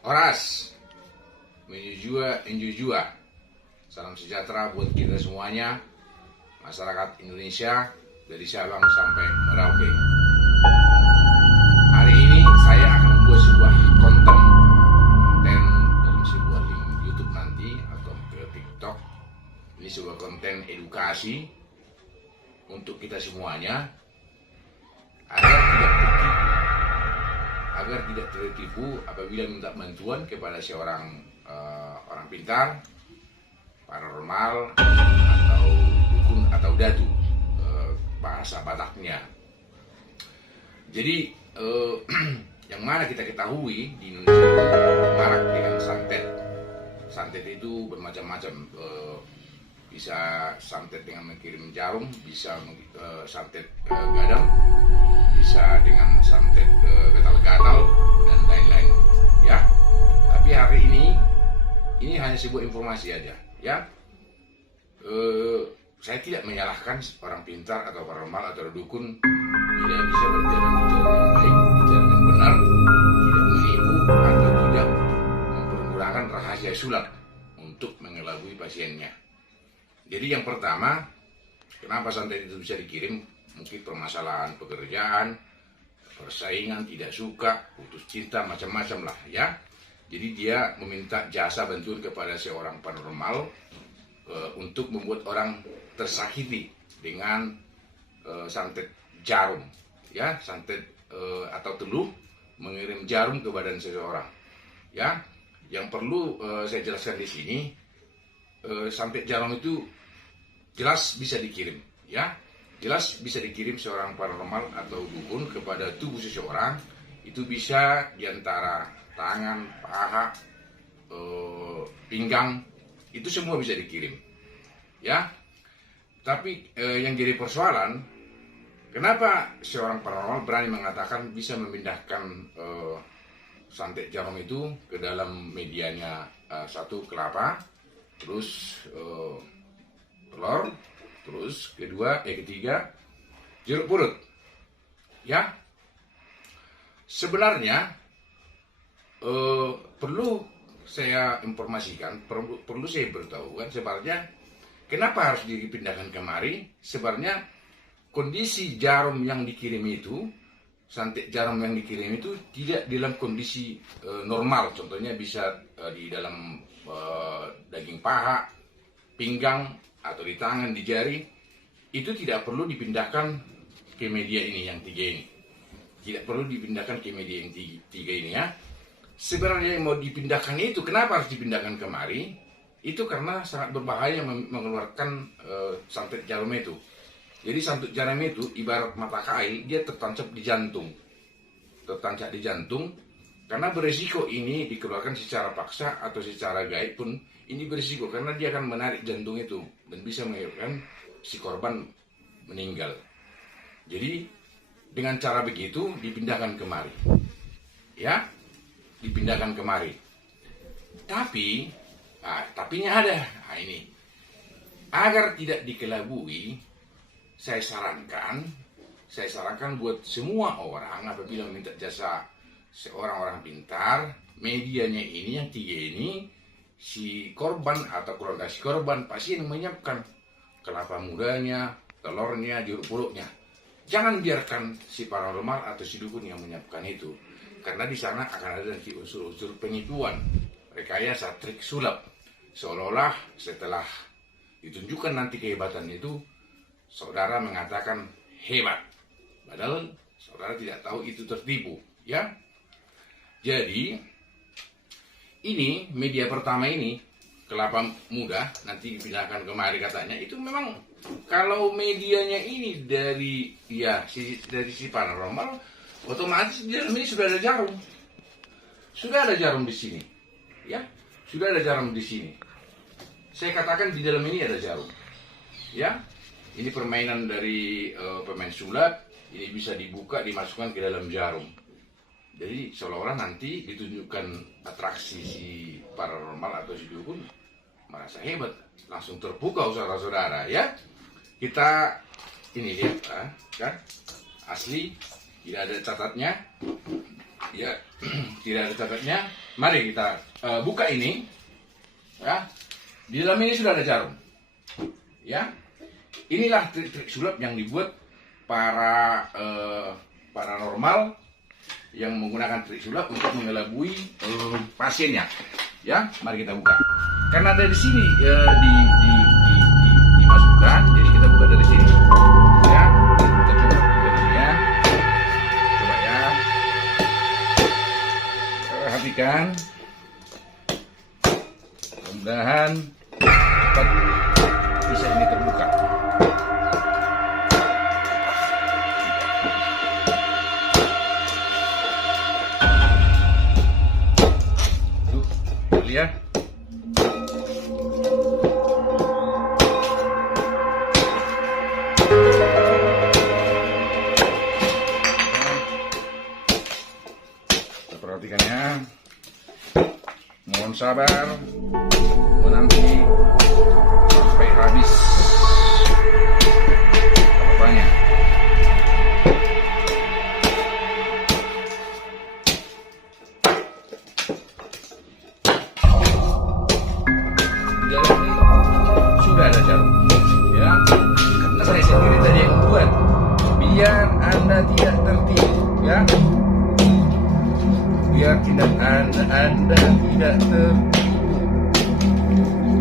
Oras, menjujua, injujua. Salam sejahtera buat kita semuanya, masyarakat Indonesia dari Sabang sampai Merauke. Hari ini saya akan membuat sebuah konten dalam sebuah link YouTube nanti atau ke TikTok. Ini sebuah konten edukasi untuk kita semuanya agar tidak tertipu apabila minta bantuan kepada seorang orang pintar, paranormal, atau dukun atau datu, bahasa Bataknya. Jadi yang mana kita ketahui di Indonesia itu marak dengan santet. Santet itu bermacam-macam, bisa santet dengan mengirim jarum, bisa santet gadang, bisa dengan santet gatal-gatal dan lain-lain, ya. Tapi hari ini hanya sebuah informasi aja, ya. Saya tidak menyalahkan orang pintar atau paranormal atau dukun tidak bisa berjalan di jalan yang baik, di jalan yang benar, tidak menipu atau tidak mempergunakan rahasia sulap untuk mengelabui pasiennya. Jadi yang pertama, kenapa santet itu bisa dikirim? Mungkin permasalahan pekerjaan, persaingan, tidak suka, putus cinta, macam-macam lah, ya. Jadi dia meminta jasa bantuan kepada seorang paranormal untuk membuat orang tersakiti dengan santet jarum, ya, santet atau teluh mengirim jarum ke badan seseorang, ya. Yang perlu saya jelaskan di sini, santet jarum itu jelas bisa dikirim, ya. Jelas bisa dikirim seorang paranormal atau dukun kepada tubuh seseorang. Itu bisa diantara tangan, paha, pinggang, itu semua bisa dikirim, ya. Tapi yang jadi persoalan, kenapa seorang paranormal berani mengatakan bisa memindahkan santet jarum itu ke dalam medianya, satu kelapa, terus telur, terus ketiga jeruk purut, ya. Sebenarnya perlu saya informasikan, perlu saya beritahukan sebenarnya kenapa harus dipindahkan kemari. Sebenarnya kondisi jarum yang dikirim itu, santet jarum yang dikirim itu tidak dalam kondisi normal. Contohnya bisa di dalam daging paha, pinggang, atau di tangan, di jari. Itu tidak perlu dipindahkan ke media ini, yang tiga ini. Tidak perlu dipindahkan ke media yang tiga ini, ya. Sebenarnya yang mau dipindahkan itu, kenapa harus dipindahkan kemari? Itu karena sangat berbahaya mengeluarkan santet jarum itu. Jadi santet jarum itu ibarat mata kail, dia tertancap di jantung. Tertancap di jantung, karena beresiko ini dikeluarkan secara paksa atau secara gaib pun, ini berisiko karena dia akan menarik jantung itu dan bisa menyebabkan si korban meninggal. Jadi dengan cara begitu dipindahkan kemari, ya, dipindahkan kemari. Tapi tapinya ada. Nah, ini agar tidak dikelabui, saya sarankan buat semua orang apabila meminta jasa seorang orang pintar, medianya ini yang tiga ini, si korban atau keluarga si korban pasti yang menyiapkan kelapa mudanya, telurnya, jeruk purutnya. Jangan biarkan si paranormal atau si dukun yang menyiapkan itu, karena di sana akan ada nanti unsur-unsur penipuan, rekayasa, trik sulap, seolah-olah setelah ditunjukkan nanti kehebatan itu, saudara mengatakan hebat, padahal saudara tidak tahu itu tertipu, ya. Jadi ini media pertama ini, kelapa muda, nanti dipindahkan kemari katanya, itu memang kalau medianya ini dari si paranormal, otomatis di dalam ini sudah ada jarum. Sudah ada jarum di sini, ya. Sudah ada jarum di sini. Saya katakan di dalam ini ada jarum, ya. Ini permainan dari pemain sulap, ini bisa dibuka, dimasukkan ke dalam jarum. Jadi seolah-olah nanti ditunjukkan atraksi si paranormal atau si dukun, merasa hebat, langsung terpukau saudara-saudara, ya. Kita ini lihat, kan, asli, tidak ada catatnya. Ya, tidak ada catatnya. Mari kita buka ini. Ya, di dalam ini sudah ada jarum. Ya, inilah trik-trik sulap yang dibuat para paranormal yang menggunakan trik sulap untuk mengelabui pasiennya. Ya, mari kita buka. Karena dari sini dimasukkan, jadi kita buka dari sini. Ya, kita coba ya. Coba ya. Perhatikan. Mudah-mudahan cepat bisa ini terbuka. Lihat. Perhatikannya. Mohon sabar menanti sampai habis apanya. Di dalam ini sudah ada jarum, ya. Karena saya sendiri tadi yang buat, biar Anda tidak tertipu, ya. Biar tidak Anda tidak tertipu,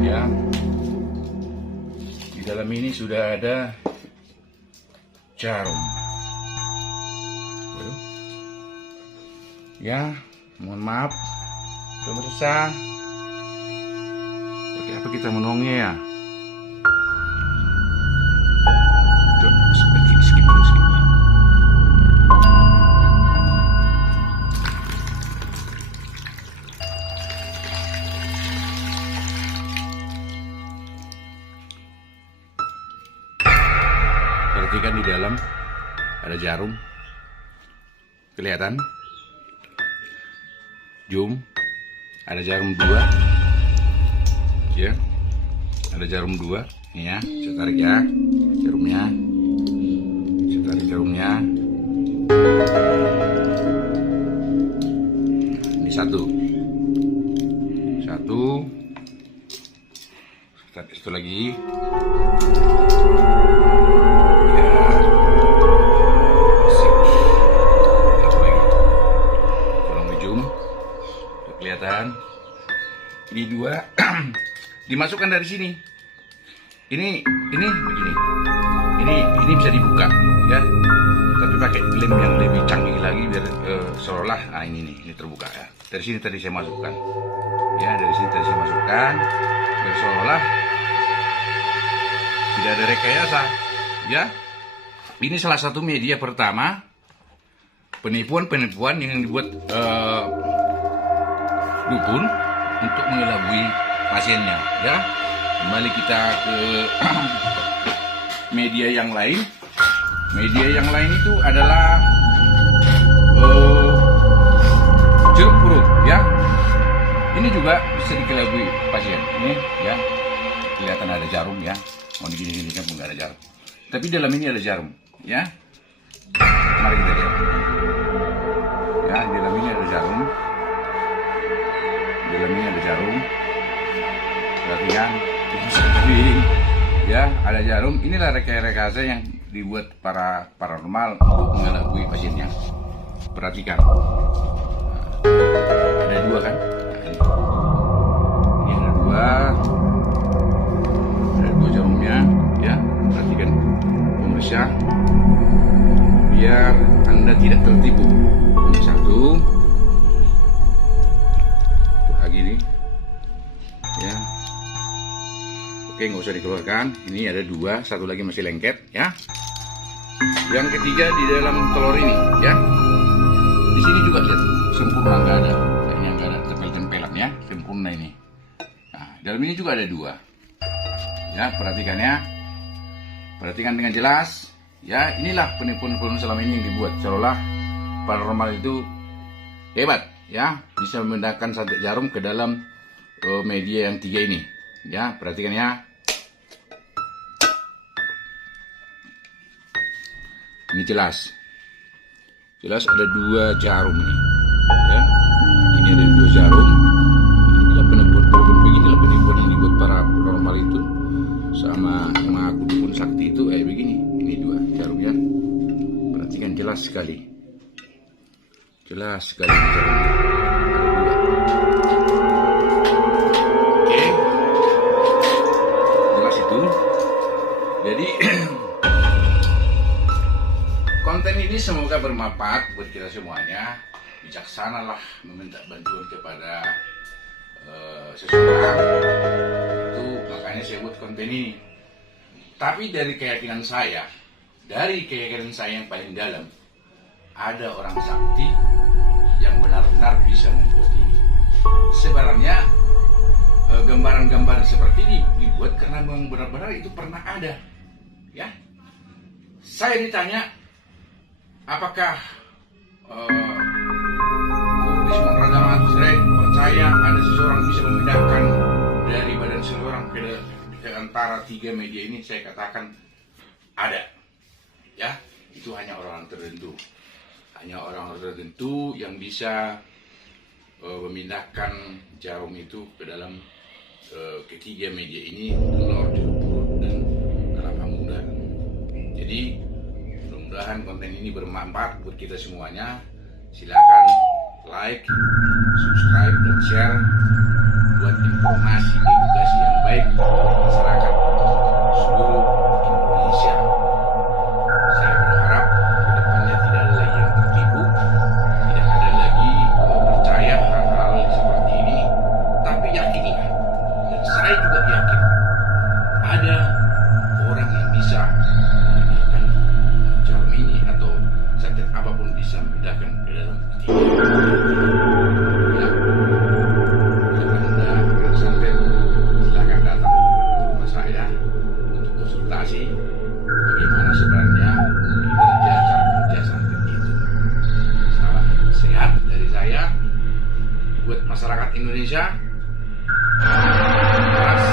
ya. Di dalam ini sudah ada jarum. Ya, mohon maaf pemirsa. Oke, apa kita menolongnya ya? Coba skip dulu, skip. Perhatikan di dalam ada jarum. Kelihatan? Zoom. Ada jarum 2. Ya. Ada jarum 2. Ini ya, saya tarik ya jarumnya. Saya tarik jarumnya. Ini satu. Satu lagi. Kelihatan ini 2 dimasukkan dari sini. Ini begini. Ini bisa dibuka ya, tapi pakai lem yang lebih canggih lagi biar seolah ini terbuka ya. Dari sini tadi saya masukkan ya, dari sini tadi saya masukkan biar seolah tidak ada rekayasa ya. Ini salah satu media pertama penipuan yang dibuat dukun untuk mengelabui pasiennya ya. Kembali kita ke media yang lain. Media yang lain itu adalah jeruk purut ya. Ini juga bisa dikelabui pasien. Ini ya, kelihatan ada jarum ya. Mau digini-gini kan nggak ada jarum. Tapi dalam ini ada jarum ya. Mari kita lihat. Ya, di dalam ini ada jarum. Di dalam ini ada jarum. Perhatikan, ya, ada jarum. Inilah rekayasa yang dibuat para paranormal untuk mengelabui pasiennya. Perhatikan, ada 2 kan? Ini ada 2 jarumnya, ya. Perhatikan pemirsa, biar Anda tidak tertipu. Ini 1. Lagi nih ya, oke, nggak usah dikeluarkan. Ini ada 2, 1 lagi masih lengket ya. Yang ketiga di dalam telur ini ya. Di sini juga lihat sempurna, nggak ada yang nggak ada tempel-tempelan ya, sempurna ini. Nah, dalam ini juga ada 2 ya. Perhatikan dengan jelas ya. Inilah penipuan selama ini yang dibuat seolah paranormal itu hebat ya, bisa memindahkan santet jarum ke dalam media yang 3 ini ya. Perhatikan ya, ini jelas ada 2 jarum ini Ini ada 2 jarum. Inilah penipuan beginilah penipuan yang dibuat para paranormal itu sama mengaku dukun sakti itu. Begini, ini 2 jarumnya. Perhatikan jelas sekali. Jelas sekali jarumnya. Oke. Jelas itu. Jadi konten ini semoga bermanfaat buat kita semuanya. Bijaksanalah meminta bantuan kepada seseorang. Itu makanya saya buat konten ini. Tapi dari keyakinan saya yang paling dalam, ada orang sakti yang benar-benar bisa membuat ini. Sebenarnya gambaran-gambaran seperti ini dibuat karena memang benar-benar itu pernah ada. Ya, saya ditanya, apakah di Sumatera Barat saya percaya ada seseorang bisa memindahkan dari badan seseorang ke antara 3 media ini? Saya katakan ada. Ya, itu hanya orang tertentu. Hanya orang tertentu yang bisa memindahkan jarum itu ke dalam ketiga media ini, telur, jeruk purut, dan kelapa muda. Jadi mudah-mudahan konten ini bermanfaat buat kita semuanya. Silakan like, subscribe, dan share buat informasi edukasi yang baik buat masyarakat seluruh Indonesia. Saya berharap kedepannya tidak ada lagi yang tertipu, tidak ada lagi percaya hal-hal seperti ini, tapi yakinilah, dan saya juga yakin ada orang yang bisa memindahkan jarum ini atau santet apapun bisa memindahkan ke dalam ketiga. Ya, bila Anda kena santet, silakan datang ke rumah saya untuk konsultasi bagaimana sebenarnya cara kerja santet itu. Salam sehat dari saya buat masyarakat Indonesia. Keras,